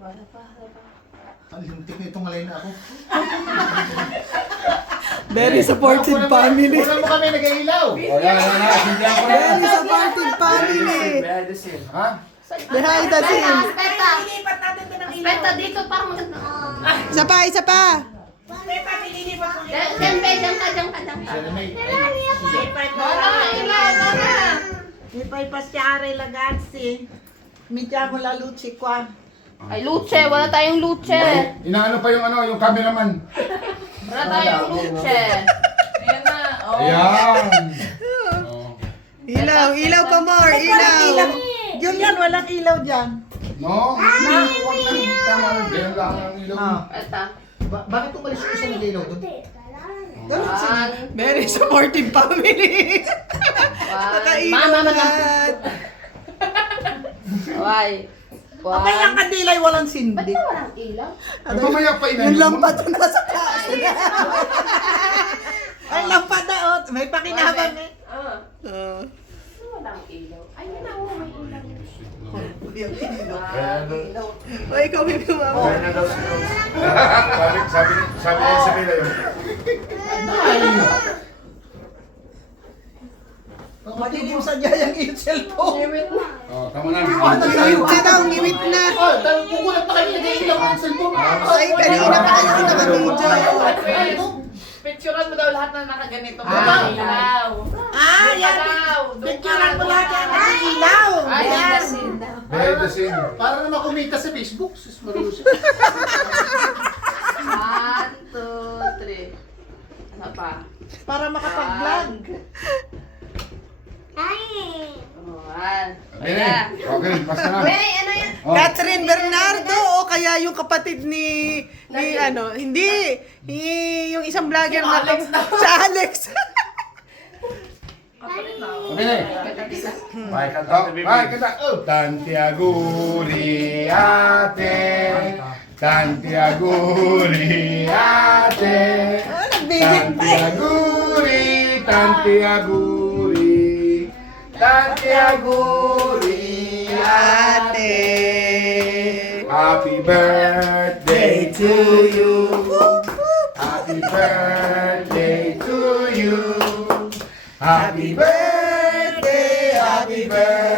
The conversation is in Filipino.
Ang lintik na itong alay na ako. Very supportive family. Una mo kami nag-ailaw. O yan, sindihan ko na. Very supportive family. Ha? Behind the scenes. Lilipat natin ito ng ilaw. Peta dito parang Isa pa, isa pa. Peta, nililipat ng ilaw. Diyan ka. Siya na may... Lilipat na ilaw. Lipay pa siya aray lagasi. Midya mo la luchi kwa. Ay, luche. Wala tayong luche. Inaano pa yung yung cameraman. Wala tayong luche. Ayan na. Ayan. Ilaw, ilaw pa more, ilaw. Julian, walang ilaw dyan. No? Huwag lang. Tama lang. Ganyan lang ang ilaw. Ito. Bakit umalis ko sa nag-ailaw doon? One. Very supportive family. One. Mama naman. Why? Okay, ang kandilay walang Ba't sindi. ka walang ilaw? Ay, mamaya pa inahin Yung mo. lampad na nasa taas. Ay, lampada may pakinabang eh. Walang ilaw. Ayun na, may ilaw. O, ikaw may mama. Ganyan daw si Rose. Sabi niya sa Mila yun. Madilim sa dyan yung iyong cellphone. Tama na. Ngiwit na daw, ngiwit na. Oh, kukulat pa kayo nag-ailaw ng cellphone. Ay, kanina pa kayo naka-video. Picturean mo daw lahat na nakaganito. Ah. Ilaw. Ah, yan. Picturean mo lahat yan. Nag-ilaw. Ayan. Behind the scene. Para naman kumita sa Facebook. Sus, maruso. 1, 2, 3. Ano pa? Para makapag-vlog. One. Okay, basta na. Ano yan? Catherine Bernardo o kaya yung kapatid ni hindi yung isang vlogger na to, si Alex. Okay na eh. Bye, kanta. Bye, kanta. Tantiaguri ate. Tantiaguri ate. Tantiaguri, Tantiaguri. Tantiaguri ate. Happy birthday to you. Happy birthday to you. Happy birthday, happy birthday.